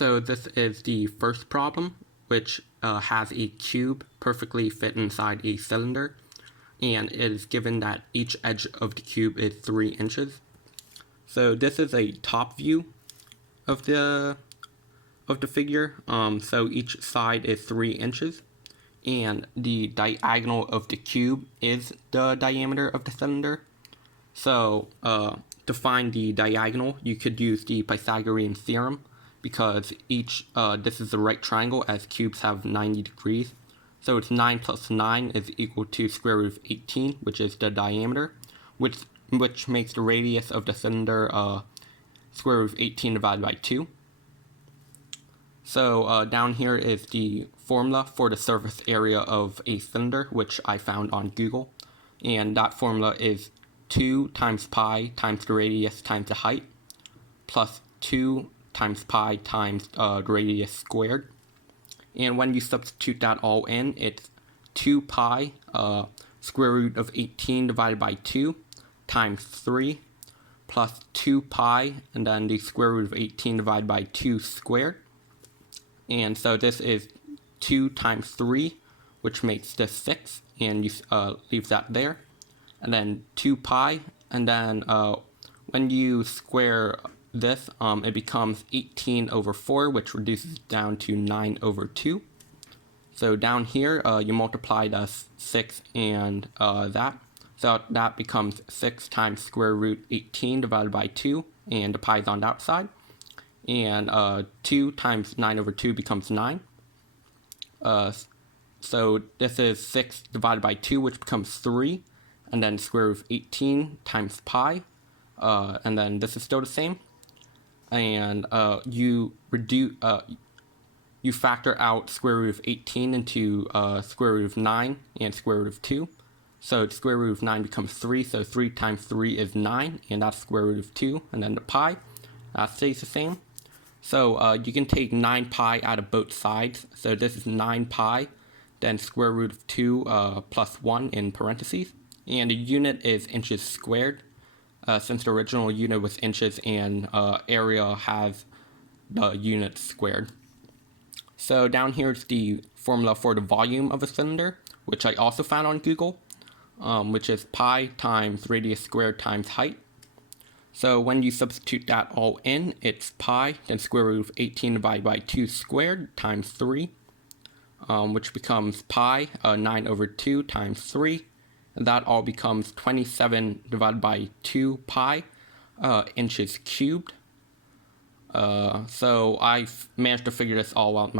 So this is the first problem, which has a cube perfectly fit inside a cylinder, and it is given that each edge of the cube is 3 inches. So this is a top view of the figure. So each side is 3 inches, and the diagonal of the cube is the diameter of the cylinder. So to find the diagonal, you could use the Pythagorean theorem, because this is the right triangle as cubes have 90 degrees. So it's 9 plus 9 is equal to square root of 18, which is the diameter, which makes the radius of the cylinder square root of 18 divided by 2. So down here is the formula for the surface area of a cylinder, which I found on Google. And that formula is 2 times pi times the radius times the height, plus 2 times pi times the radius squared. And when you substitute that all in, it's 2 pi square root of 18 divided by 2 times 3 plus 2 pi and then the square root of 18 divided by 2 squared. And so this is 2 times 3, which makes this 6, and you leave that there. And then 2 pi, and then when you square this, it becomes 18 over 4, which reduces down to 9 over 2. So down here, you multiply the 6 and that. So that becomes 6 times square root 18 divided by 2, and the pi is on the outside. And 2 times 9 over 2 becomes 9. So this is 6 divided by 2, which becomes 3. And then square root of 18 times pi. And then this is still the same. And you factor out square root of 18 into square root of 9 and square root of 2. So square root of 9 becomes 3, so 3 times 3 is 9, and that's square root of 2. And then the pi stays the same. So you can take 9 pi out of both sides. So this is 9 pi, then square root of 2 plus 1 in parentheses. And the unit is inches squared, since the original unit was inches, and area has the units squared. So down here is the formula for the volume of a cylinder, which I also found on Google, which is pi times radius squared times height. So when you substitute that all in, it's pi, then square root of 18 divided by 2 squared times 3, which becomes pi, 9 over 2 times 3. And that all becomes 27 divided by 2 pi inches cubed. So I've managed to figure this all out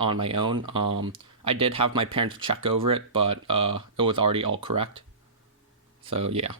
on my own. I did have my parents check over it, but it was already all correct. So yeah.